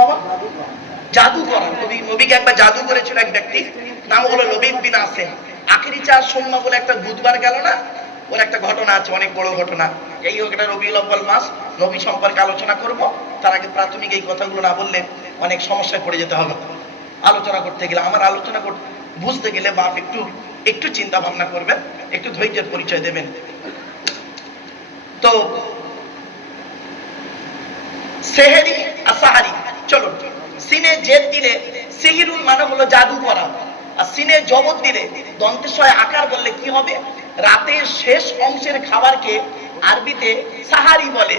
বাবা? জাদু করা। নবীকে একবার জাদু করেছিল এক ব্যক্তি, নাম হলো লবিদ বিন আসেম। আখেরি চার সুন্নাহ বলে একটা বুধবার গেল না, ওর একটা ঘটনা আছে, অনেক বড় ঘটনা। এই হোক, এটা রবিউল আউয়াল মাস, নবী সম্পর্কে আলোচনা করব। তার আগে প্রাথমিক এই কথাগুলো না বললে অনেক সমস্যায় পড়ে যেতে হবে আলোচনা করতে গেলে। আমার আলোচনা বুঝতে গেলে বাপ একটু চিন্তা ভাবনা করবেন, একটু ধৈর্যের পরিচয় দেবেন। তো সেহেরি আর সাহারি, চলো। সিনে জেদ দিলে সিহিরুন মানে হলো জাদু করা, আর সিনে জবর দিলে দন্তেশ্বয় আকার বললে কি হবে? রাতের শেষ অংশের খাবারকে আরবিতে সাহারি বলে,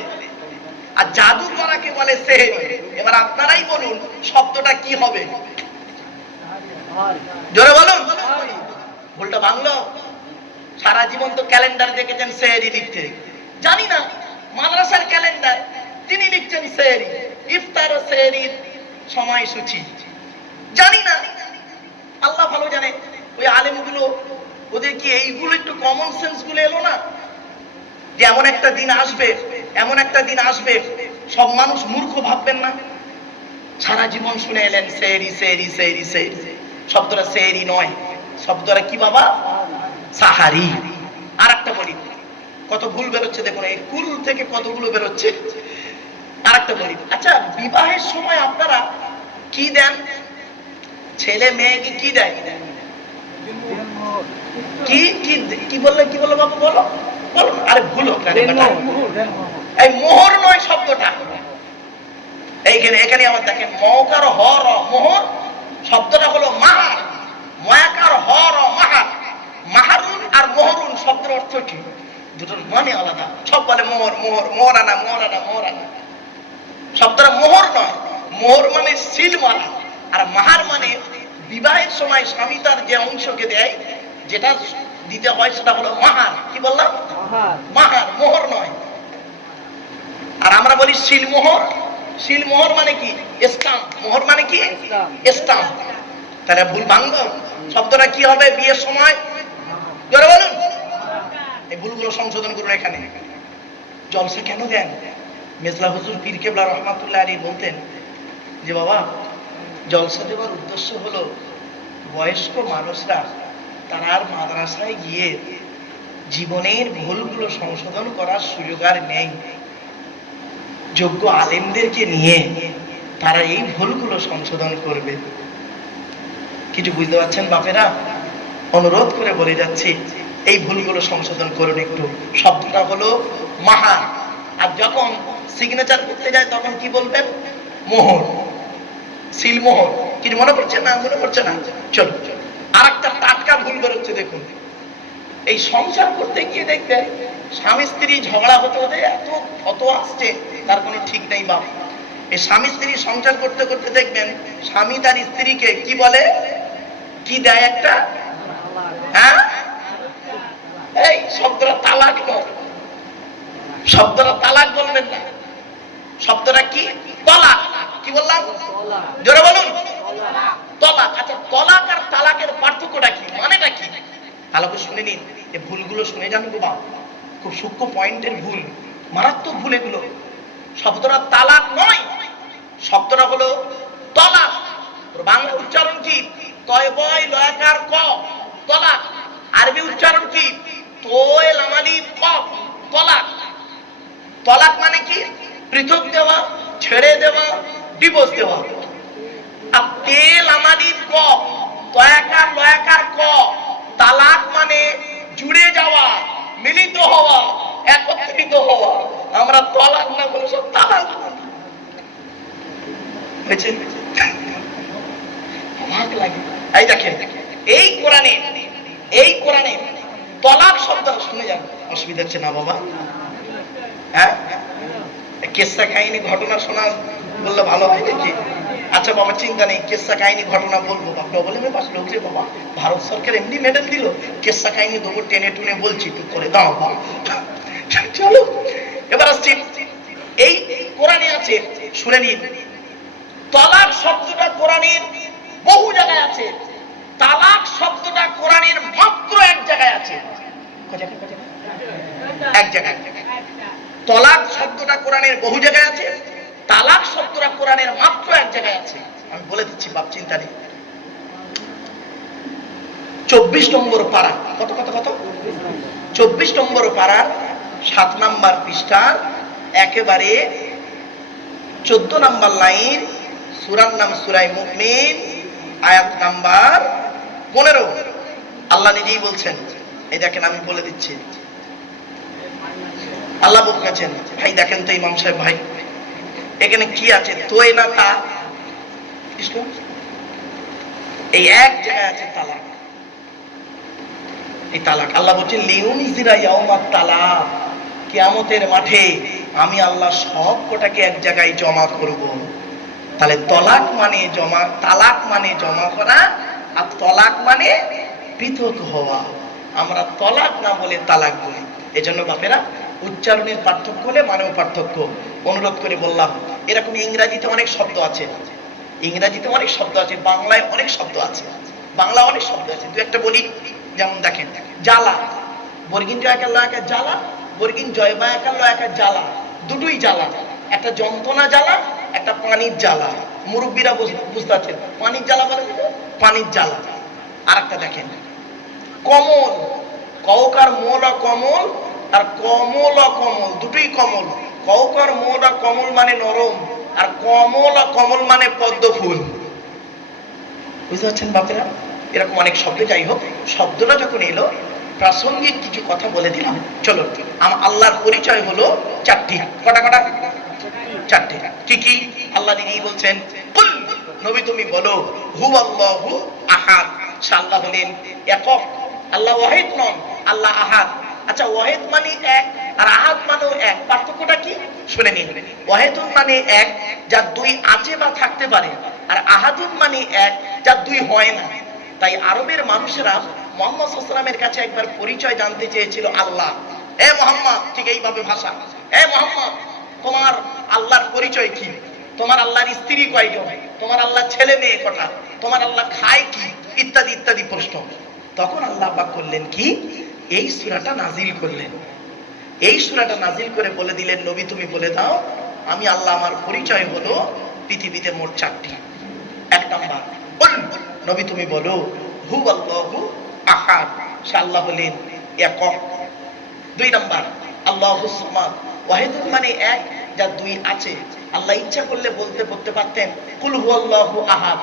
আর জাদু করাকে বলে সেহেরি। এবার আপনারাই বলুন শব্দটা কি হবে? জোরে বলুন। ভুলটা বাংলো? সারা জীবন তো ক্যালেন্ডার দেখেছেন সেহেরি লিখতে, জানি না মাদ্রাসার ক্যালেন্ডার, তিনি লিখছেন সেহেরি, ইফতার ও সেহেরির সময়সূচি, জানি না। আল্লাহ ভালো জানে। ওই আলেমগুলো, ওদের কি এইগুলো একটু কমন সেন্স গুলো এলো না? যে এমন একটা দিন আসবে, এমন একটা দিন আসবে সব মানুষ মূর্খ ভাববেন না? সারা জীবন শুনে এলেন সেহেরি সেহেরি সেহেরি সেহেরি, শব্দটা সেহেরি নয়, শব্দটা কি বাবা? সাহারি। আর একটা বলি, কত ভুল বেরোচ্ছে দেখুন, এই কুল থেকে কতগুলো বেরোচ্ছে। আর একটা বলি, আচ্ছা বিবাহের সময় আপনারা কি দেন? ছেলে মেয়েকে কি দেয়? কি কি কি বললে, কি বললো বাবু? বলো বলো। আরে ভুলো, এই মোহর নয় শব্দটা। এইখানে এখানে আমার দেখেন, মৌকার হর মোহর, শব্দটা হলো মাহার। ময়াকার হর মাহার। মাহারুন আর মোহরুন শব্দের অর্থ কি? দুটোর মানে আলাদা। সব বলে মোহর মোহর, মোহর আনা মোহর আনা মোহর আনা। শব্দটা মোহর নয়, মোহর মানে সিল মারা, আর মাহার মানে বিবাহের সময় স্বামী তার যে অংশকে দেয়, যেটা দিতে হয় সেটা হলো মাহার। কি বললাম? মাহার, মোহর নয়। আর আমরা বলি সিল মোহর। সিল মোহর মানে কি? স্টাম্প। মোহর মানে কি? স্টাম্প। তাহলে ভুল ভাঙব। শব্দটা কি হবে বিয়ের সময়? জোরে বলুন। এই ভুলগুলো সংশোধন করুন। এখানে জলসা কেন দেন? মেজলা হুজুর পীর কেবলা রহমাতুল্লাহ আলী বলতেন যে বাবা, জলসা দেওয়ার উদ্দেশ্য হলো বয়স্ক মানুষরা তারা আর মাদ্রাসায় গিয়ে জীবনের ভুলগুলো সংশোধন করার সুযোগ আর নেই। যোগ্য আলেমদেরকে নিয়ে তারা এই ভুলগুলো সংশোধন করবে। কিছু বুঝতে পারছেন বাপেরা? অনুরোধ করে বলে যাচ্ছি, এই ভুলগুলো সংশোধন করুন একটু। শব্দটা হলো মাহার। আর যখন সিগনেচার করতে যায় তখন কি বলবেন? মোহর, সিল মোহর। কিছু মনে পড়ছে না? মনে পড়ছে না? চলো, আর একটা টাটকা ভুল বেরোচ্ছে দেখুন। এই সংসার করতে গিয়ে দেখবেন স্বামী স্ত্রী ঝগড়া হতে হতে এত ক্ষত আসছে তার কোনো ঠিক নেই বাপ। এই স্বামী স্ত্রী সংসার করতে করতে দেখবেন স্বামী তার স্ত্রীকে কি বলে? কি দেয় একটা? হ্যাঁ, এই শব্দটা তালাক নয়। শব্দটা তালাক বলবেন না, শব্দটা কি? তলাক। কি বললাম? জোরে বলুন। তলাক। আচ্ছা, তলাক আর তালাকের পার্থক্যটা কি? মানেটা কি? ভালো করে শুনে নিন। এই ভুলগুলো শুনে যান গো বাপ, খুব সূক্ষ্ম পয়েন্টের ভুল, মারাত্মক ভুল এগুলো। শব্দটা তালাক নয়, শব্দটা হলো তলাক। বাংলা উচ্চারণ কি? তয় বয় লয়াকার ক, তলাক। আরবি উচ্চারণ কি? তোয় লামালি ক, তলাক। তলাক মানে কি? পৃথক দেওয়া, ছেড়ে দেওয়া, ডিভোর্স দেওয়া। আর তেল আমাদের ক, তয়াকার লয়াকার ক, তালাক মানে জুড়ে যাওয়া, মিলিত হওয়া, একত্রিত হওয়া। আমরা তলাক না বলে সব তালাক হয়েছে। এই দেখেন, এই কোরআনে তলাক শব্দটা শুনে যান। অসুবিধা হচ্ছে না বাবা? হ্যাঁ, কেসা কাহিনী ঘটনা শোনা বললে ভালো হয় নাকি? আচ্ছা বাবা, চিন্তা নেই, কেসা কাহিনী ঘটনা বলবো। বাবা বলে লোক রে বাবা, ভারত সরকার এমনি মেডেল দিল, কেসা কাহিনী দেবো, টেনে টুনে বলছি, একটু করে দাও বাবা। চলো এবার আসছি। এই কোরআনে আছে, শুনে নিন। তলাক শব্দটা কোরআনের বহু জায়গায় আছে, তালাক শব্দটা কোরআনের মাত্র এক জায়গায় আছে। এক জায়গায়। তলাক শব্দটা কোরআনের বহু জায়গায় আছে, তালাক শব্দটা কোরআনের মাত্র এক জায়গায়। দিচ্ছি, বাপ চিন্তা নেই। 24 নম্বর পারা, কত কত কত 24 নম্বর পারার 7 নম্বর পৃষ্ঠার একেবারে 14 নম্বর লাইন, সূরার নাম সূরা মুমিন, আয়াত নাম্বার 15। আল্লাহ নিজেই বলছেন, এই দেখেন আমি বলে দিচ্ছি, আল্লাহ বলছেন, ভাই দেখেন তো ইমাম সাহেব ভাই এখানে কি আছে, তোয় না তা, এই এক জায়গায় আছে তালাক। এই তালাক আল্লাহ বলছেন লিউনজিরা ইয়াউমাত তালাক, কিয়ামতের মাঠে আমি আল্লাহ সব কটাকে এক জায়গায় জমা করব। তাহলে তলাক মানে জমা, তালাক মানে জমা করা, আর তলাক মানে পৃথক হওয়া। আমরা তলাক না বলে তালাক বলি। এজন্য বাপেরা উচ্চারণের পার্থক্য হলে মানেও পার্থক্য। অনুরোধ করে বললাম, এরকম ইংরেজিতে অনেক শব্দ আছে, ইংরেজিতে অনেক শব্দ আছে, বাংলায় অনেক শব্দ আছে, বাংলা অনেক শব্দ আছে। দু একটা বলি, যেমন দেখেন জ্বালা, বর্গিন জয় একার একা জ্বালা, বর্গিন জয় বা একার একা জ্বালা, দুটোই জ্বালা। একটা যন্ত্রণা জ্বালা, একটা পানির জ্বালা। মুরব্বীরা বুঝতে পারছেন, পানির জ্বালা বলে পানির জ্বালা। আর একটা দেখেন কমল, কওকার মোল কমল, আর কমল কমল, দুটোই কমল। কওকার মোল কমল মানে নরম, আর কমল কমল মানে পদ্ম ফুল। বুঝতে পারছেন বাপেরা? এরকম অনেক শব্দ। যাই হোক, শব্দটা যখন এলো, প্রাসঙ্গিক কিছু কথা বলে দিলাম। চলো, আল্লাহর পরিচয় হলো 4টি। কটা কটা? 4টি। কি কি? আল্লাহ নিজেই বলছেন, কুল নবী তুমি বলো, হুয়াল্লাহু আহাদ, আল্লাহ হলেন একক, আল্লাহ ওয়াহিদ নন, আল্লাহ আহাদ। আচ্ছা, ওয়াহিদ মানে এক, আর আহাদ মানেও এক, পার্থক্যটা কি শুনে নিন। ওয়াহিদুন মানে এক, যার দুই আছে বা থাকতে পারে, আর আহাদুন মানে এক, যার দুই হয় না। তাই আরবের মানুষেরা মুহাম্মদ সাল্লাল্লাহু আলাইহি ওয়াসাল্লামের কাছে একবার পরিচয় জানতে চেয়েছিল। আল্লাহ, এ মুহাম্মদ, ঠিক এইভাবে ভাষা, এ মুহাম্মদ তোমার আল্লাহর পরিচয় কি? তোমার আল্লাহর স্ত্রী কয়জন? তোমার আল্লাহ ছেলে মেয়ে কটা? তোমার আল্লাহ খায় কি? ইত্যাদি ইত্যাদি প্রশ্ন। তখন আল্লাহ পাক করলেন কি, এই সূরাটা নাজিল করলেন। এই সূরাটা নাজিল করে বলে দিলেন, নবী তুমি বলে দাও, আমি আল্লাহ, আমার পরিচয় হলো পৃথিবীতে মোট 4টি। 1 নাম্বার, নবী তুমি বলো, হুয়াল্লাহু আহাদ, আল্লাহ হলেন একক। 2 নাম্বার, আল্লাহুস সামাদ, ওয়াহিদুন মানে এক, যার দুই আছে। আল্লাহ ইচ্ছা করলে বলতে পারতেন কুল হুয়াল্লাহু আহাদ,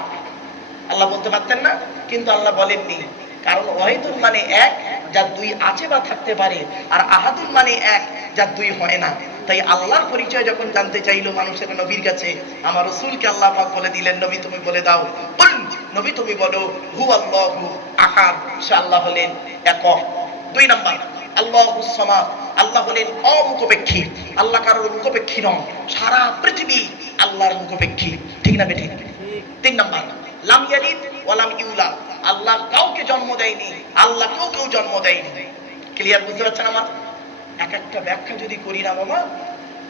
আল্লাহ বলতে পারতেন না, কিন্তু আল্লাহ বলেননি। কারণ ওয়াহিদুন মানে এক, যার দুই আছে বা থাকতে পারে, আর আহাদুন মানে এক, যার দুই হয় না। তাই আল্লাহর পরিচয় যখন জানতে চাইলো মানুষের নবীর কাছে, আমার রাসূলকে আল্লাহ পাক বলে দিলেন, নবী তুমি বলে দাও, নবী তুমি বলো, হুয়াল্লাহু আহাদ, আল্লাহ হলেন একক। 2 নাম্বার, আল্লাহুস সামাদ, আল্লাহ হলেন অমুখপেক্ষী, আল্লাহ কারোর মুখপেক্ষী নন, সারা পৃথিবী আল্লাহর মুখপেক্ষী, ঠিক না বেঠিক? 3 নাম্বার, লাম ইয়ালিদ ওয়া লাম ইউলাদ, আল্লাহ কাউকে জন্ম দেয়নি, আল্লাহ কেউ জন্ম দেয়নি। ক্লিয়ার? বুঝতে পারছেন আমার? এক একটা ব্যাখ্যা যদি করি না বাবা,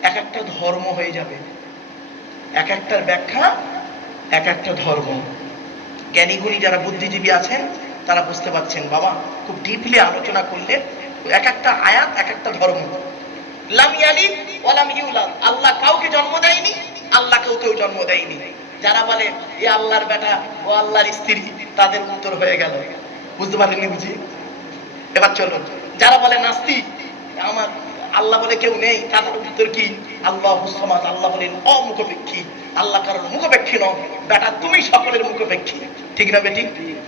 এক একটা ধর্ম হয়ে যাবে। এক একটার ব্যাখ্যা এক একটা ধর্ম। জ্ঞানীগুণী যারা বুদ্ধিজীবী আছেন তারা বুঝতে পারছেন বাবা, খুব ডিপলি আলোচনা করলে এক একটা আয়াত এক একটা ধর্ম। লাম ইয়ালিদ ওয়া লাম ইউলাদ, আল্লাহ কাউকে জন্ম দেয়নি, আল্লাহ কেউ জন্ম দেয়নি। যারা বলে এ আল্লাহর বেটা, ও আল্লাহর স্ত্রী, তাদের উত্তর হয়ে গেল। বুঝতে পারেননি বুঝি? এবার চলুন, যারা বলে নাস্তিক, আমার আল্লাহ বলে কেউ নেই, তাদের উত্তর কি? আল্লাহুস সামাদ, আল্লাহ বলেন অমুখপেক্ষী, আল্লাহ কারোর মুখপেক্ষী নন। বেটা তুমি সকলের মুখপেক্ষী, ঠিক না বেটি?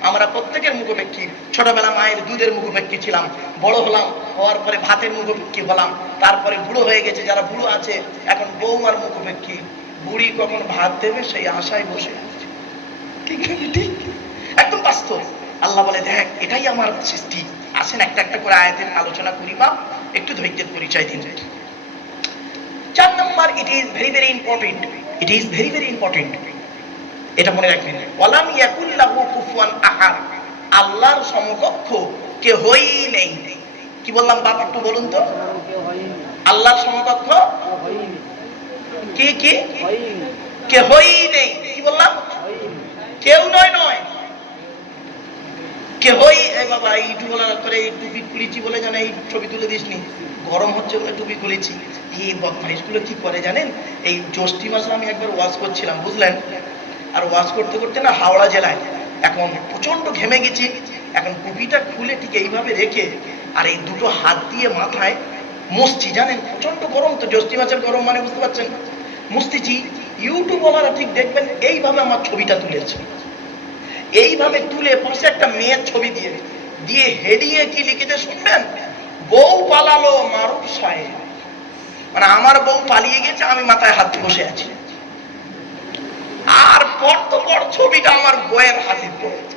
আমরা প্রত্যেকের মুখপেক্ষী। ছোটবেলা মায়ের দুধের মুখপেক্ষী ছিলাম, বড় হলাম, হওয়ার পরে ভাতের মুখপেক্ষী হলাম, তারপরে বুড়ো হয়ে গেছে, যারা বুড়ো আছে এখন বৌমার মুখপেক্ষী। বুড়ি কখন ভাত দেবে সেই আশায় বসে আছে, ঠিক না বেটি? একদম বাস্তব। আল্লাহ বলে দেখ, এটাই আমার সৃষ্টি। আসেন একটা একটা করে আয়াতের আলোচনা করি, বা একটু ধৈর্যের পরিচয় দিন। 4 number, it is very important, it is very important, এটা মনে রাখবেন। ওয়ালাম ইয়াকুল লাহু কুফুয়ান আহাদ, আল্লাহর সমকক্ষ কেহই নেই। কি বললাম বাপ, একটু বলুন তো? আল্লাহর সমকক্ষ কি? কেহই নেই। কি বললাম? কেউ নয়, কেহই। বাবা এই বলার করে এই টুপি খুলেছি বলে জানে এই ছবি তুলে দিসনি, গরম হচ্ছে বলে টুপি খুলেছি। এই বদমাইশগুলো কি করে জানেন? এই জ্যৈষ্ঠ মাসে আমি একবার ওয়াজ করছিলাম, বুঝলেন? আর ওয়াজ করতে করতে না হাওড়া জেলায় এখন প্রচন্ড ঘেমে গেছি, এখন টুপিটা খুলে ঠিক এইভাবে রেখে আর এই দুটো হাত দিয়ে মাথায় মুছছি। জানেন প্রচন্ড গরম তো, জ্যৈষ্ঠী মাসের গরম মানে বুঝতে পারছেন, মুছতেছি। ইউটিউবওয়ালারা ঠিক দেখবেন এইভাবে আমার ছবিটা তুলেছে, এইভাবে তুলে পাশে একটা মেয়ের ছবি দিয়ে দিয়ে হেডিয়ে কি লিখেছে শুনবেন, বউ পালালো মারুফ সাহেব। মানে আমার বউ পালিয়ে গেছে, আমি মাথায় হাত দিয়ে বসে আছি। আর পর তো পর ছবিটা আমার বউয়ের হাতে পড়েছে।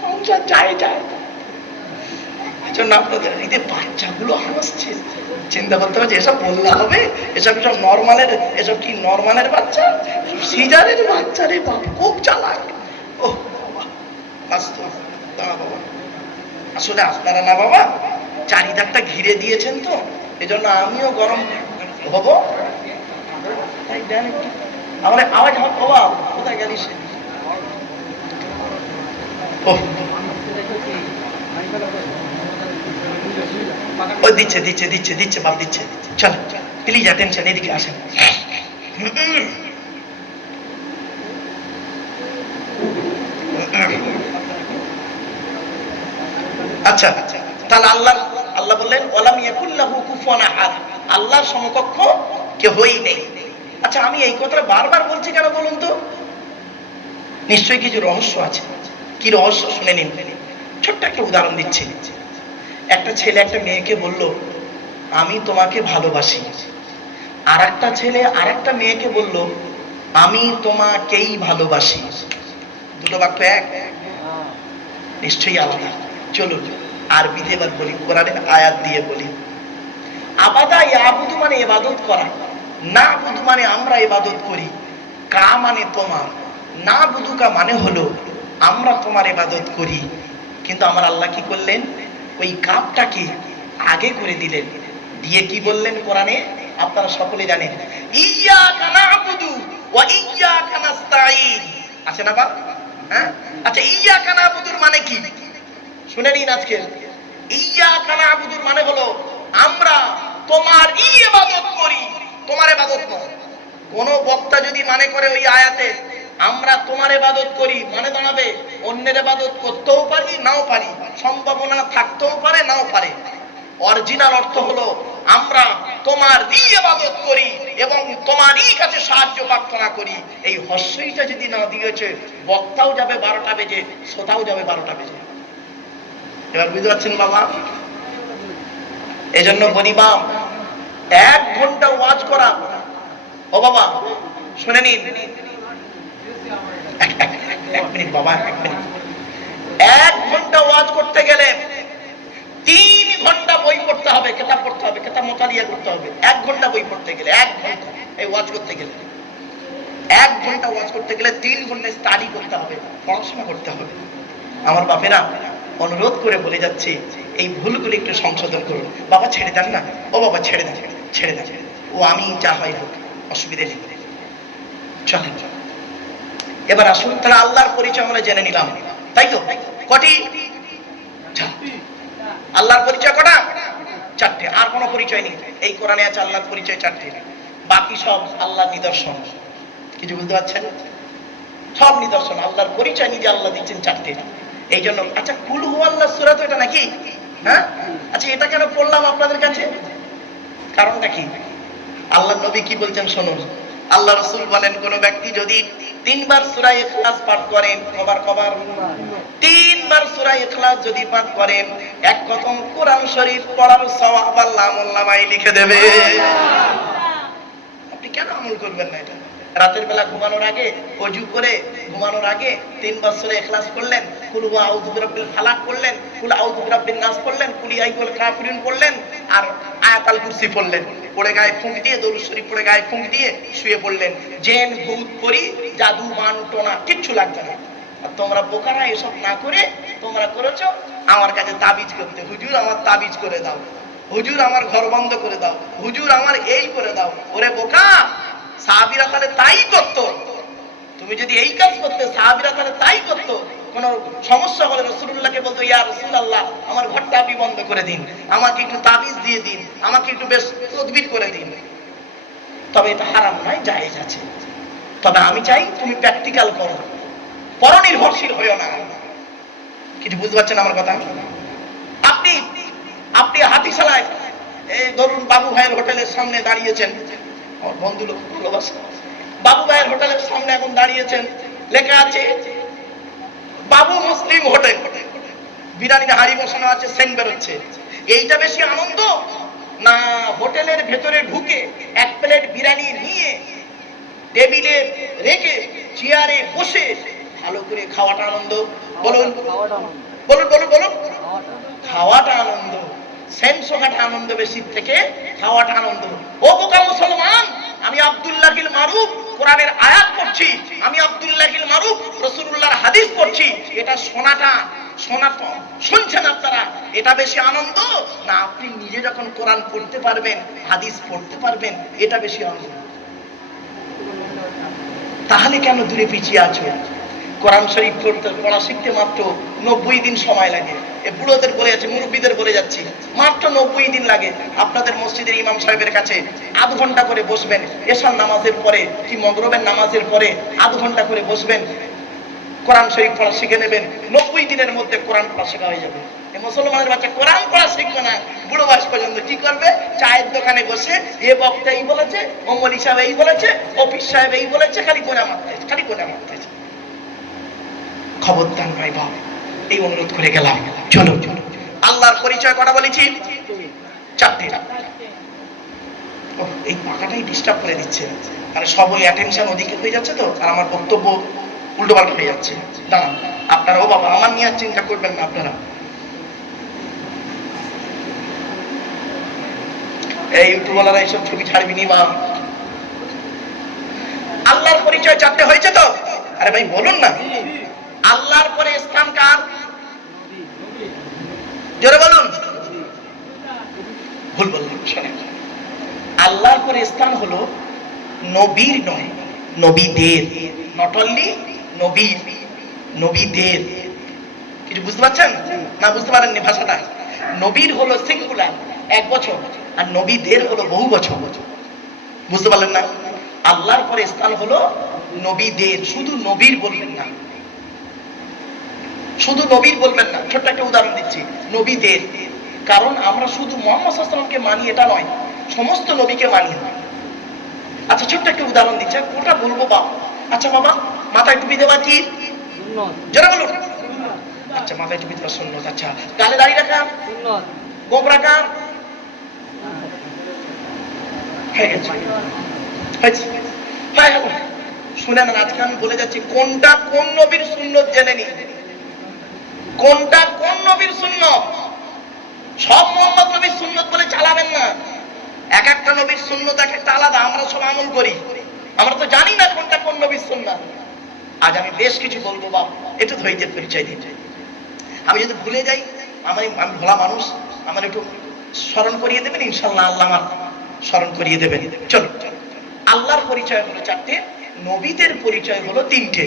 সংসার যায় যায় জন্য আপনাদের এই যে বাচ্চাগুলো হাসছে, চিন্তা করতে হবে এসব বললে হবে? এসব সব নরমালের, এসব কি নরমালের বাচ্চা? সিজারের বাচ্চা রে বাবা, খুব চালাক। ও বাবা, আসলে আপনারা না বাবা চারিদারটা ঘিরে দিয়েছেন তো, এই জন্য আমিও গরম হব। আমার আওয়াজ হবে বাবা, কোথায় গেলি সে? ও দিচ্ছে দিচ্ছে দিচ্ছে দিচ্ছে বাপ দিচ্ছে। চল প্লিজ অ্যাটেনশন, এদিকে আসেন। আচ্ছা তাহলে আল্লাহ বললেন ওয়ালাম ইয়াকুল লাহু কুফুয়ান আহাদ, আল্লাহর সমকক্ষ কেউই নেই। আচ্ছা আমি এই কথাটা বারবার বলছি কেন বলুন তো? নিশ্চয়ই কিছু রহস্য আছে। কি রহস্য শুনে নিন। ছোট্ট একটা উদাহরণ দিচ্ছি। একটা ছেলে একটা মেয়েকে বলল আমি তোমাকে ভালোবাসি, আর একটা ছেলে আর একটা মেয়েকে বলল আমি তোমাকেই ভালোবাসি। দুটো বাক্য এক? নিশ্চয়ই আলাদা। চলুন আরবিতে এবার বলি, কোরআনের আয়াত দিয়ে বলি। আবাদা ইয়াবুদু মানে ইবাদত করা, না বুদু মানে আমরা ইবাদত করি, কা মানে তোমার, না বুদুকা মানে হলো আমরা তোমার ইবাদত করি। কিন্তু আমার আল্লাহ কি করলেন, ওই কাপটাকে আগে করে দিলেন, দিয়ে কি বললেন কোরআনে আপনারা সকলে জানেন, ইয়াকা না'বুদু ওয়া ইয়াকা নাস্তাঈন। আছে না বাপ? হ্যাঁ আচ্ছা, ইয়াকা না'বুদুর মানে কি শুনে নিন আজকে। ইয়াকা না'বুদুর মানে হলো আমরা তোমার ইবাদত করি, তোমার ইবাদত নয়। কোন বক্তা যদি মানে করে ওই আয়াতে আমরা তোমার ইবাদত করি, মানে দাঁড়াবে অন্যের ইবাদত করতেও পারি নাও পারি, সম্ভাবনা থাকতেও পারে নাও পারে। অরিজিনাল অর্থ হলো আমরা তোমার ইবাদত করি এবং তোমারই কাছে সাহায্য প্রার্থনা করি। এই হস্যইটা যদি না দিয়েছে বক্তাও যাবে 12টা বেজে, শ্রোতাও যাবে 12টা বেজে। এবার বুঝতে পারছেন বাবা? এই জন্য বলি বাপ, 1 ঘন্টা ওয়াজ করা, ও বাবা শুনে নিন, 1 মিনিট বাবা, 1 মিনিট। 1 ঘন্টা ওয়াজ করতে গেলে 3 ঘন্টা বই পড়তে হবে, কিতাব পড়তে হবে, কিতাব মোতালিয়া করতে হবে। 1 ঘন্টা বই পড়তে গেলে, 1 ঘন্টা এই ওয়াজ করতে গেলে, 1 ঘন্টা ওয়াজ করতে গেলে 3 ঘন্টা স্টাডি করতে হবে, পড়াশোনা করতে হবে। আমার বাপেরা অনুরোধ করে বলে যাচ্ছে এই ভুলগুলো একটু সংশোধন করুন। বাবা ছেড়ে দেন না, ও বাবা ছেড়ে দেন, ছেড়ে দেন, ও আমি যা হয় হোক, অসুবিধা নেই। চলেন এবার আসুন তাহলে আল্লাহর পরিচয় আমরা জেনে নিলাম, তাই তো? কটি? আল্লাহর পরিচয় কটা? 4টে। আর কোনো পরিচয় নেই। এই কোরআনে আছে আল্লাহর পরিচয় 4টে, বাকি সব আল্লাহর নিদর্শন। কিছু বুঝতে পারছেন? সব নিদর্শন আল্লাহর পরিচয় নিজে আল্লাহ দিচ্ছেন 4টে। এই জন্য আচ্ছা কুল হুয়াল্লাহ সূরা তো এটা নাকি? হ্যাঁ আচ্ছা এটা কেন পড়লাম আপনাদের কাছে? কারণটা কি? আল্লাহর নবী কি বলছেন শুনুন। আল্লাহ রাসূল বলেন কোন ব্যক্তি যদি 3 বার সূরা ইখলাস পাঠ করেন, কবার 3 বার সূরা ইখলাস যদি পাঠ করেন, 1 খতম কোরআন শরীফ পড়ার সওয়াব আল্লাহ আমলনামায় লিখে দেবে। আপনি কেন আমল করবেন না এটা? রাতের বেলা ঘুমানোর আগে ওযু করে ঘুমানোর আগে 3 বার সূরা ইখলাস পড়লেন, কুল হুয়া আউযু বিরাব্বিল ফালাক পড়লেন, কুল আউযু বিরাব্বিন নাস পড়লেন, কুল ইয়া আইয়ুহাল কাফিরুন পড়লেন, আর আয়াতুল কুরসি পড়লেন, পড়ে গায়ে ফুঁক দিয়ে দরুদ শরীফ পড়ে গায়ে ফুঁক দিয়ে শুয়ে পড়লেন। জেন ভূত পরি জাদু মানটোনা কিচ্ছু লাগবে না। আর তোমরা বোকারা এসব না করে তোমরা করেছো আমার কাছে তাবিজ করতে, হুজুর আমার তাবিজ করে দাও, হুজুর আমার ঘর বন্ধ করে দাও, হুজুর আমার এই করে দাও। ওরে বোকা, সাহাবীরা তাহলে তাই করতো। তুমি যদি এই কাজ করতে, সাহাবীরা তাহলে তাই করতো। কোন সমস্যা হলে রাসূলুল্লাহকে বলতো ইয়া রাসূলুল্লাহ আমার ঘরটা আপনি বন্ধ করে দিন, আমাকে একটু তাবিজ দিয়ে দিন, আমাকে একটু বেশ তদবির করে দিন। তবে এটা হারাম নয়, জায়েজ আছে। তবে আমি চাই তুমি প্র্যাকটিক্যাল করো, পরনির্ভরশীল হইও না। কিছু বুঝতে পারছেন আমার কথা? আপনি আপনি হাতিশালায় এই ধরুন বাবু ভাইয়ের হোটেলের সামনে দাঁড়িয়েছেন, আমার বন্ধু লোক ভালোবাসে, বাবু ভাইয়ের হোটেলের সামনে এখন দাঁড়িয়েছেন, লেখা আছে বাবু মুসলিম হোটেল, বিরিয়ানি হাড়ি বসানো আছে, সেন্ট বেরোচ্ছে। এইটা বেশি আনন্দ না হোটেলের ভেতরে ঢুকে এক প্লেট বিরিয়ানি নিয়ে টেবিলে রেখে চেয়ারে বসে ভালো করে খাওয়াটা আনন্দ? বলুন বলুন বলুন বলুন। খাওয়াটা আনন্দ, সেন্সোখাটা আনন্দ বেশি থেকে খাওয়াটা আনন্দ। ও বোকা মুসলমান, আমি আব্দুল্লাহিল মারুফ কোরআনের আয়াত পড়ছি, আমি আব্দুল্লাহিল মারুফ রাসূলুল্লাহর হাদিস পড়ছি, এটা শোনাটা শুনছেন আপনারা, এটা বেশি আনন্দ না আপনি নিজে যখন কোরআন পড়তে পারবেন, হাদিস পড়তে পারবেন, এটা বেশি আনন্দ? তাহলে কেন দূরে পিছিয়ে আছো? কোরআন শরীফ পড়া শিখতে মাত্র 90 দিন সময় লাগে। এ বুড়োদের বলে যাচ্ছে, মুরব্বীদের বলে যাচ্ছি, মাত্র 90 দিন লাগে। আপনাদের মসজিদের ইমাম সাহেবের কাছে আধ ঘন্টা করে বসবেন, এশার নামাজের পরে কি মগরিবের নামাজের পরে আধ ঘন্টা করে বসবেন, কোরআন শরীফ পড়া শিখে নেবেন। 90 দিনের মধ্যে কোরআন পড়া শেখা হয়ে যাবে। এই মুসলমানের বাচ্চা কোরআন পড়া শিখবে না, বুড়ো বয়স পর্যন্ত কি করবে? চায়ের দোকানে বসে এ বক্তা এই বলেছে, ও মৌলী সাহেব এই বলেছে, অফিস সাহেব এই বলেছে, খালি গোনা মারতেছে, খালি গোনা মারতেছে। খবরদার ভাই বাপ, এই অনুরোধ করে গেলাম। চলো আল্লাহর পরিচয় কটা বলেছি? 4টে। এই পাখাটাই ডিস্টার্ব করে দিচ্ছে, মানে সবই অ্যাটেনশন ওদিকে হয়ে যাচ্ছে তো, আর আমার বক্তব্য উল্টো পাল্টা হয়ে যাচ্ছে। দাঁড়ান আপনারা, ও বাবা আমার নিয়ে চিন্তা করবেন না আপনারা। এই ইউটিউবওয়ালারা এইসব ছবি ছাড়বি নি বা। আল্লাহর পরিচয় 4টে হয়েছে তো? আরে ভাই বলুন না। আল্লাহর পরে স্থান কার? জোরে বলুন। ভুল বললাম, শোনেন। আল্লাহর পরে স্থান হলো নবীর নয়, নবীদের। নট অনলি নবীর, নবীদের। কিছু বুঝতে পারছেন না? বুঝতে পারেননি ভাষাটা? নবীর হলো সিঙ্গুলার, এক বছর, আর নবীদের হলো বহু বছর। বুঝতে পারলেন না? আল্লাহর পরে স্থান হলো নবীদের। শুধু নবীর বলবেন না, শুধু নবীর বলবেন না। ছোট্ট একটা উদাহরণ দিচ্ছি, নবীদের। কারণ আমরা শুধু মুহাম্মদ সাল্লাল্লাহু আলাইহি ওয়াসাল্লামকে মানি এটা নয়, সমস্ত নবীকে মানি। আচ্ছা ছোট্ট একটা উদাহরণ দিচ্ছি, ওটা বলবো বাবা। আচ্ছা বাবা, মাথায় টুপি দেওয়া কি সুন্নাত? যারা বলুন। আচ্ছা মাথায় টুপি দেওয়া সুন্নাত। আচ্ছা গালে দাড়ি রাখা সুন্নাত, গোঁফ রাখা শুনে না। আজকে আমি বলে যাচ্ছি কোনটা কোন নবীর সুন্নত জেনে নি, কোনটা কোন নবীর সুন্নত। সব মোহাম্মদ নবীর সুন্নত বলে চালাবেন না। এক একটা নবীর সুন্নত এক একটা আলাদা, আমরা সব আমল করি, আমরা তো জানি না কোনটা কোন নবীর সুন্নাত। আজ আমি বেশ কিছু বলবো বাপ, একটু ধৈর্যের পরিচয় দিন। আমি যদি ভুলে যাই, আমি ভোলা মানুষ, আমার একটু স্মরণ করিয়ে দেবেন, ইনশাল্লাহ আল্লাহ আমার স্মরণ করিয়ে দেবেন। চলো, আল্লাহর পরিচয় হলো 4টে, নবীদের পরিচয় হলো 3টে।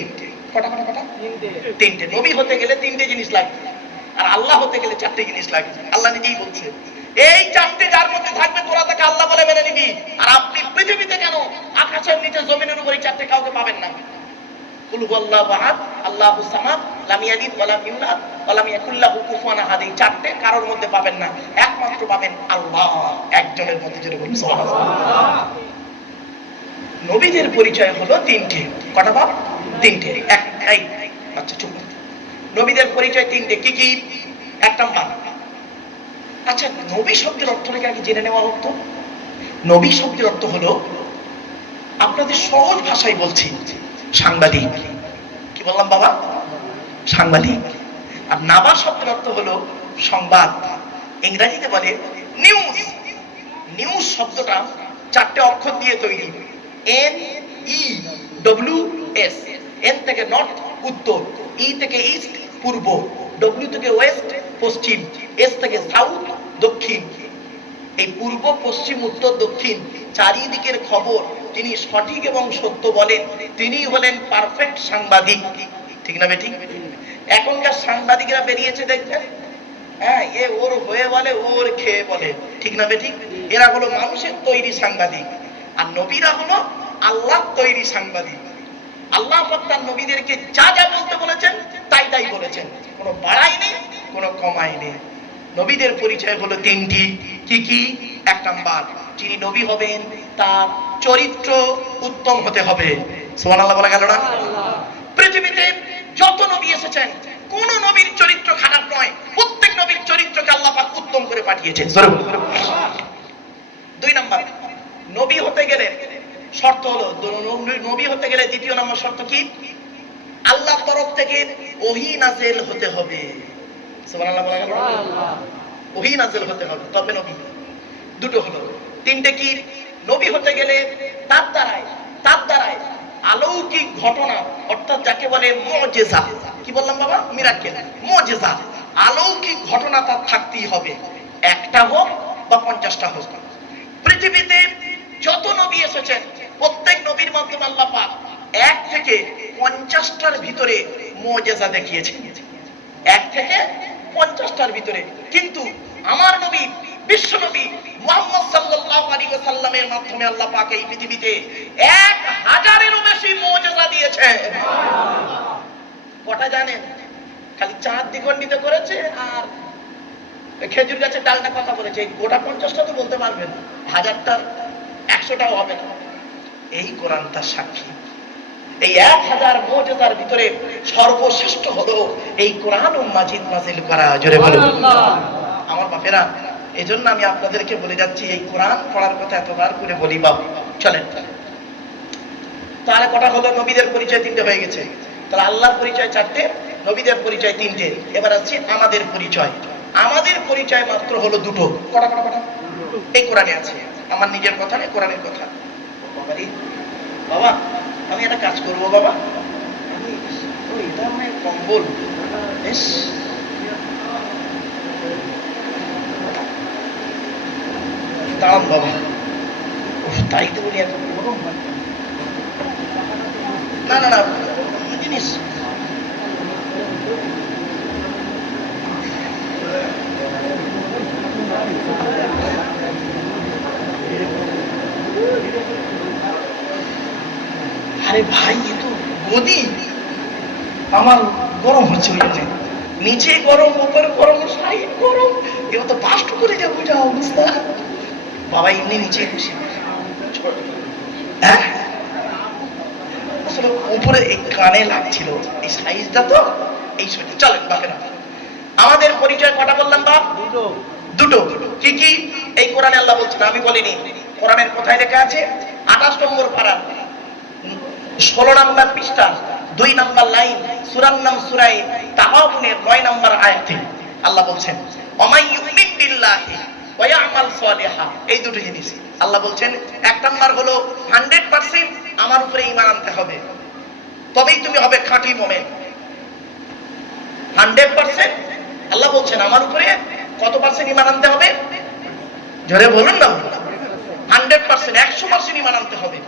কটা কটা কটা? 3টে। নবী হতে গেলে 3টে জিনিস লাগবে, আর আল্লাহ হতে গেলে 4টে জিনিস লাগবে। আল্লাহ নিজেই বলছে, এই 4টে যার মধ্যে থাকবে তোরা তাকে আল্লাহ বলে মেনে নিবি। আর আপনি পৃথিবীতে কেন আকাশের নিচে জমিনের উপর এই 4টে কাউকে পাবেন না। কুল হুয়াল্লাহু আহাদ, আল্লাহুস সামাদ, লাম ইয়ালিদ ওয়া লাম ইউলাদ ওয়া লাম ইয়াকুল লাহু কুফুয়ান আহাদ। এই 4টে কারোর মধ্যে পাবেন না, একমাত্র পাবেন আল্লাহ একজনের মধ্যে। যেটা বলুন সুবহানাল্লাহ। নবীদের পরিচয় হলো 3টে। কটা বাপ? 3টে। আচ্ছা চুপ। নবীদের পরিচয় 3টে। কি কি? 1 নাম্বার। আচ্ছা নবী শব্দের অর্থটাকে আগে জেনে নেওয়া হতো। নবী শব্দের অর্থ হলো, আপনাদের সহজ ভাষায় বলছি, সাংবাদিক। কি বললাম বাবা? সাংবাদিক। আর নাবা শব্দের অর্থ হলো সংবাদ, ইংরেজিতে বলে নিউজ। নিউজ শব্দটা 4টে অক্ষর দিয়ে তৈরি, NEWS। এন থেকে নর্থ উত্তর, ই থেকে ইস্ট পূর্ব, ডব্লিউ থেকে ওয়েস্ট পশ্চিম, এস থেকে সাউথ দক্ষিণ। এই পূর্ব পশ্চিম উত্তর দক্ষিণ চারিদিকের খবর তিনি সঠিক এবং সত্য বলেন, তিনি হলেন পারফেক্ট সাংবাদিক। ঠিক না বেঠিক? এখনকার সাংবাদিকরা বেরিয়েছে দেখবেন, হ্যাঁ, এ ওর হয়ে বলে, ওর খেয়ে বলে। ঠিক না বেঠিক? এরা হলো মানুষের তৈরি সাংবাদিক, আর নবীরা হলো আল্লাহর তৈরি সাংবাদিক। আল্লাহ পাক তার নবীদেরকে যা যা বলতে বলেছেন তাই তাই বলেছেন, কোনো বাড়ায়নি কোনো কমায়নি। নবীদের পরিচয় হলো তিনটি। কি কি? এক নাম্বার, যিনি নবী হবেন তার চরিত্র উত্তম হতে হবে। সুবহানাল্লাহ বলা গেল না? পৃথিবীতে যত নবী এসেছেন কোন নবীর চরিত্র খারাপ নয়, প্রত্যেক নবীর চরিত্রকে আল্লাহ পাক উত্তম করে পাঠিয়েছেন। দুই নাম্বার, নবী হতে গেলে শর্ত হলো, নবী হতে গেলে দ্বিতীয় নম্বর শর্ত কি? আল্লাহর তরফ থেকে ওহী নাযিল হতে হবে। সুবহানাল্লাহ বলা গেল? ওহী নাযিল হতে হবে তবে নবী। দুটো হলো। তিনটে কি? নবী হতে গেলে তার দ্বারায় অলৌকিক ঘটনা, অর্থাৎ যাকে বলে মুজিজা। কি বললাম বাবা? মিরাকেল, মুজিজা, অলৌকিক ঘটনা তার থাকতেই হবে, একটা হোক বা 50টা হোক। পৃথিবীতে যত নবী এসেছেন প্রত্যেক নবীর মাধ্যমে আল্লাহ পাক 1 থেকে 50টার ভিতরে মুজিজা দেখিয়েছেন, 1 থেকে 50টার ভিতরে। কিন্তু আমার নবী, বিশ্ব নবী মুহাম্মদ সাল্লাল্লাহু আলাইহি ওয়াসাল্লামের মাধ্যমে আল্লাহ পাক এই পৃথিবীতে 1000-এরও বেশি মুজিজা দিয়েছেন। কটা জানেন? খালি চাঁদ দ্বিখণ্ডিত করেছে আর খেজুর গাছের ডালটা কথা বলেছে, এই গোটা 50টা তো বলতে পারবেন, 1000টা 100টাও হবে না। এই কোরআন তার সাক্ষী। এই 1000 মুজিজার ভিতরে সর্বশ্রেষ্ঠ হলো এই কোরআনুল মাজিদ নাযিল করা। জোরে বলুন আমার বাপেরা। এজন্য আমি আপনাদেরকে বলে যাচ্ছি, এই কোরআন পড়ার কথা এতবার করে বলি বাবা। চলেন, তাহলে কটা হলো? নবীদের পরিচয় 3টে হয়ে গেছে। তাহলে আল্লাহর পরিচয় 4টে, নবীদের পরিচয় 3টে। এবার আসছি আমাদের পরিচয়। আমাদের পরিচয় মাত্র হলো 2টো। কটা কটা কটা? এই কোরআনে আছে। আমার নিজের কথা নেই, কোরআনের কথা। বাবা আমি একটা কাজ করব বাবা, আমি এটা আমার কম্বল, বেশ দাঁড়ান বাবা, তাই তো বলি এত গরম। না না না জিনিস আরে ভাই এ তো গদি, আমার গরম হচ্ছে, ওই জন্য নিচে গরম, উপরে গরম, সাইড গরম, এবার তো বাস্ট করে যাবো যা অবস্থা। বাবা এমনি নিচে বসে, হ্যাঁ আসলে উপরে এই কানে লাগছিল, এই সাইজটা তো এই সাইজ। চলেন বাকেরা, আমাদের পরিচয় কটা বললাম বাপ? দুটো। কি কি? এই কোরআনে আল্লাহ বলছেন, আমি বলিনি। কোরআনের কোথায় লেখা আছে? 28 নম্বর পারা 16 নম্বর পৃষ্ঠা 2 নম্বর লাইন, সূরার নাম সূরা তাগাবুনের 9 নম্বর আয়াতে আল্লাহ বলছেন, ওমাই ইউমিন বিল্লাহি ওয়া ইয়ামাল সালিহা। এই দুটো জিনিস আল্লাহ বলছেন। এক নম্বর হলো 100% আমার উপরে ঈমান আনতে হবে, তবেই তুমি হবে খাঁটি মুমিন। 100% আল্লাহ বলছেন আমার উপরে কত পার্সেন্ট ঈমান আনতে হবে? জোরে বলুন না। 100%, 100% ঈমান আনতে হবে।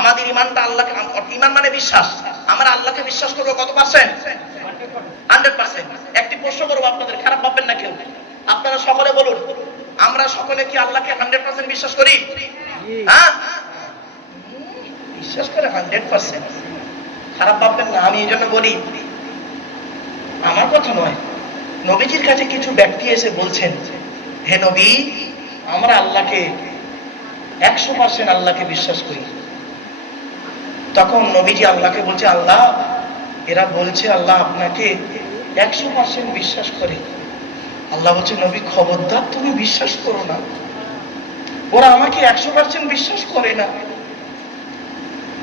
আমাদের ঈমানটা আল্লাহকে, ঈমান মানে বিশ্বাস। আমরা আল্লাহকে বিশ্বাস করব কত পার্সেন্ট? 100%। একটি প্রশ্ন করব আপনাদের, খারাপ ভাববেন না কেউ। আপনারা সকলে বলুন, আমরা সকলে কি আল্লাহকে 100% বিশ্বাস করি? হ্যাঁ বিশ্বাস করে 100%। খারাপ ভাববেন না, আমি এই জন্য বলি, আমার কথা নয়, নবীজির কাছে কিছু ব্যক্তি এসে বলছেন, হে নবী আমরা আল্লাহকে 100% আল্লাহকে বিশ্বাস করি। তখন নবীজি আল্লাহকে বলছে, আল্লাহ এরা বলছে আল্লাহ আপনাকে 100% বিশ্বাস করে। আল্লাহ বলছে, নবী খবরদার তুমি বিশ্বাস করো না, ওরা আমাকে 100% বিশ্বাস করে না।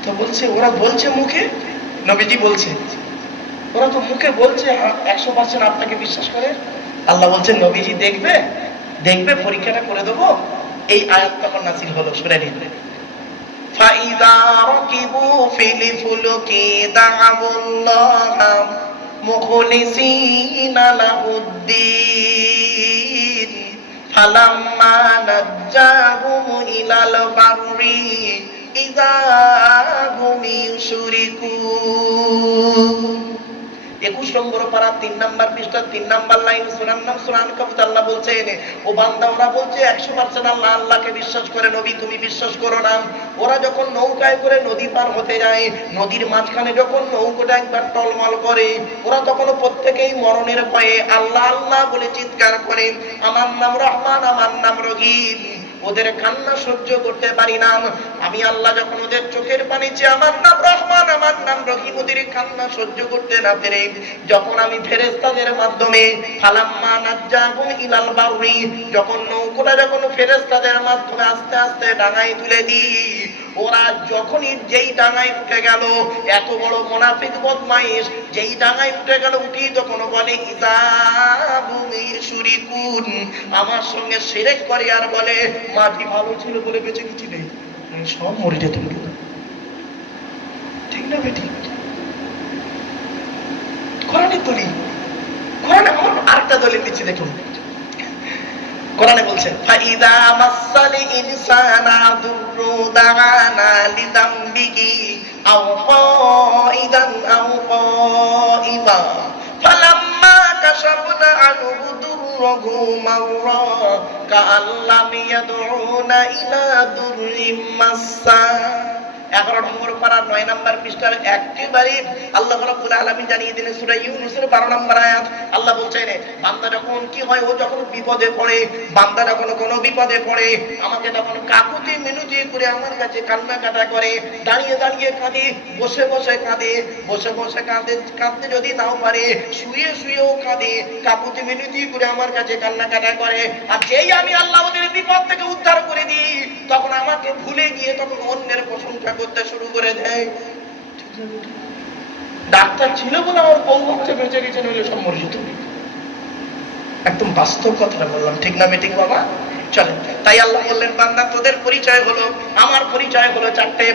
তো বলছে ওরা বলছে মুখে, নবীজি বলছে ওরা তো মুখে বলছে 100% আপনাকে বিশ্বাস করে। আল্লাহ বলছেন নবীজি দেখবে দেখবে পরীক্ষাটা করে দেবো। এই আয়াত তখন নাযিল হলো, শুনে নিন। ফাইযা রাকিবু ফিল ফুলকি দা'আবুল্লাহ মুখলিসিনা লাহুদ্দিন ফালাম্মা নাজ্জাহুম ইলাল বাররি ইযা হুম ইউশরিকুন। এই 21 নম্বর পারা 3 নাম্বার পৃষ্ঠা 3 নাম্বার লাইন সূরার নাম সূরা আনকাবুত। আল্লাহ বলছেন, ও বান্দা, ওরা বলছে 100% আল্লাহ আল্লাহকে বিশ্বাস করে, নবী তুমি বিশ্বাস করো না। ওরা যখন নৌকায় করে নদী পার হতে যায়, নদীর মাঝখানে যখন নৌকাটা একবার টলমল করে, ওরা তখন প্রত্যেকেই মরণের ভয়ে আল্লাহ আল্লাহ বলে চিৎকার করে, আমার নাম রহমান, আমার নাম রহিম। ওদের কান্না সহ্য করতে পারি না আমি আল্লাহ। যখন ওদের চোখের পানি চেয়ে আমার নাম রহমান, আমার নাম রহিম, ওদের কান্না সহ্য করতে না পেরে যখন আমি ফেরেশতাদের মাধ্যমে ফালাম্মা নাজ্জাহুম ইলাল বাররি, যখন নৌকাটা যখন ফেরেশতাদের মাধ্যমে আস্তে আস্তে ডাঙায় তুলে দিই, ওরা যখনই যেই ডাঙায় উঠে গেল, এত বড় মুনাফিক বদমাইশ যেই ডাঙায় উঠে গেল, উঠি তখন বলে ইযাবুম ইশরিকুন, আমার সঙ্গে শিরক করে আর বলে মাটি ভালো ছিল বলে বেঁচে কিছু নেই, সব মরে যেত। ঠিক না বেটি? কোরআনে দলিল, কোরআনে আমার আরেকটা দলিল দিচ্ছি দেখুন। কোরআনে বলছেন, ফাইদা মাসাল ইনসানা দুররু দাআনা লিদামবিহি আও কাইদান আও কাইমা ফালাম্মা কাশাফনা আনহু দুররহু মাররা কাআল্লাম ইয়াদউনা ইলা দুররিম মাসসা। 11 নম্বর পারা 9 নম্বর পৃষ্ঠার একেবারে আল্লাহ রাব্বুল আলামিন জানিয়ে দিলেন সূরা ইউনূসের 12 নম্বর আয়াত। আল্লাহ বলছেন, বান্দা যখন কি হয়, ও যখন বিপদে পড়ে, বান্দা যখন কোনো বিপদে পড়ে, আমাকে তখন কাকুতি মিনতি করে আমার কাছে কান্নাকাটা করে, দাঁড়িয়ে দাঁড়িয়ে কাঁদে, বসে বসে কাঁদে, বসে বসে কাঁদে, কাঁদতে যদি নাও পারে শুয়ে শুয়েও কাঁদে, কাকুতি মিনতি করে আমার কাছে কান্নাকাটা করে। আর যেই আমি আল্লাহ ওদের বিপদ থেকে উদ্ধার করে দিই, তখন আমাকে ভুলে গিয়ে তখন অন্যের প্রশংসা করতে শুরু করে দেয়। ডাক্তার ছিল বলে আমার বউ বাচ্চা বেঁচে গেছে, নইলে সব মরে যেত। একদম বাস্তব কথাটা বললাম, ঠিক না বেঠিক বাবা? চলেন, তাই আল্লাহ বললেন, বান্দা তোদের পরিচয় হলো, আমার পরিচয় হলো 4টে।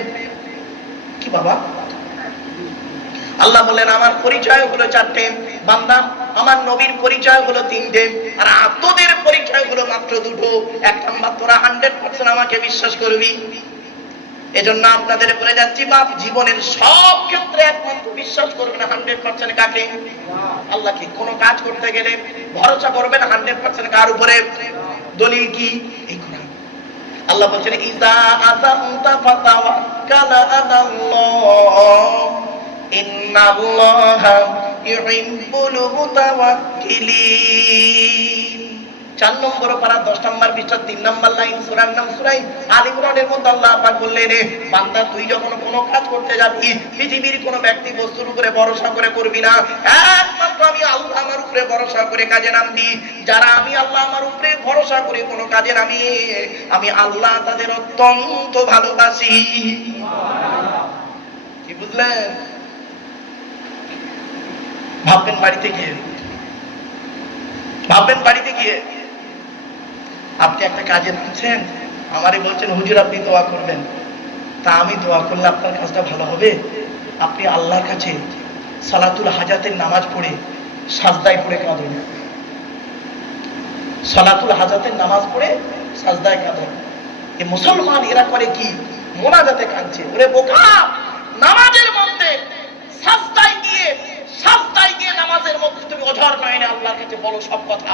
কি বাবা? আল্লাহ বললেন আমার পরিচয় হলো 4টে। বান্দা, আমার নবীর পরিচয় হলো 3টে, আর তোদের পরিচয় হলো মাত্র 2টো। 1 নাম্বার, তোরা 100% আমাকে বিশ্বাস করবি। এজন্য আপনাদের বলে যাচ্ছি, বাপ জীবনের সব ক্ষেত্রে একমাত্র বিশ্বাস করবেন 100% কাকে? আল্লাহকে। কোনো কাজ করতে গেলে ভরসা করবেন 100% কার উপরে? দলিল কি? এই কোরআন। আল্লাহ বলছেন, ইযা আযামতা ফাতাওয়াক্কাল আলাল্লাহ ইন্নাল্লাহা ইউহিব্বুল মুতাওয়াক্কিলিন। 4 নম্বর পারা 10 নম্বর পৃষ্ঠা 3 নম্বর লাইন সূরার নাম সূরা আলে ইমরানের মধ্যে আল্লাহ পাক বললেন, বান্দা তুই যখন কোনো কাজ করতে যাবি, পৃথিবীর কোনো ব্যক্তি বস্তুর উপরে ভরসা করে করবি না, একমাত্র আমি আল্লাহ আমার উপরে ভরসা করে কাজে নামবি। যারা আমি আল্লাহ আমার উপরে ভরসা করে কোনো কাজে নামি, আমি আল্লাহ তাদের অত্যন্ত ভালোবাসি। কি বুঝলেন? ভাববেন বাড়িতে গিয়ে, ভাববেন বাড়িতে গিয়ে আপনি একটা কাজে নামছেন, আমারই বলছেন হুজুর আপনি দোয়া করবেন, তা আমি দোয়া করলে আপনার কাজটা ভালো হবে? আপনি আল্লাহর কাছে সালাতুল হাজাতের নামাজ পড়ে সাজদায় পড়ে কাঁদেন, সালাতুল হাজাতের নামাজ পড়ে সাজদায় কাঁদেন। এই মুসলমান এরা করে কি? মোনাজাতে কাঁদছে। ওরে বোকা, নামাজের মধ্যে সাজদায় গিয়ে নামাজের মধ্যে তুমি ওঝার নয়নে আল্লাহর কাছে বলো সব কথা।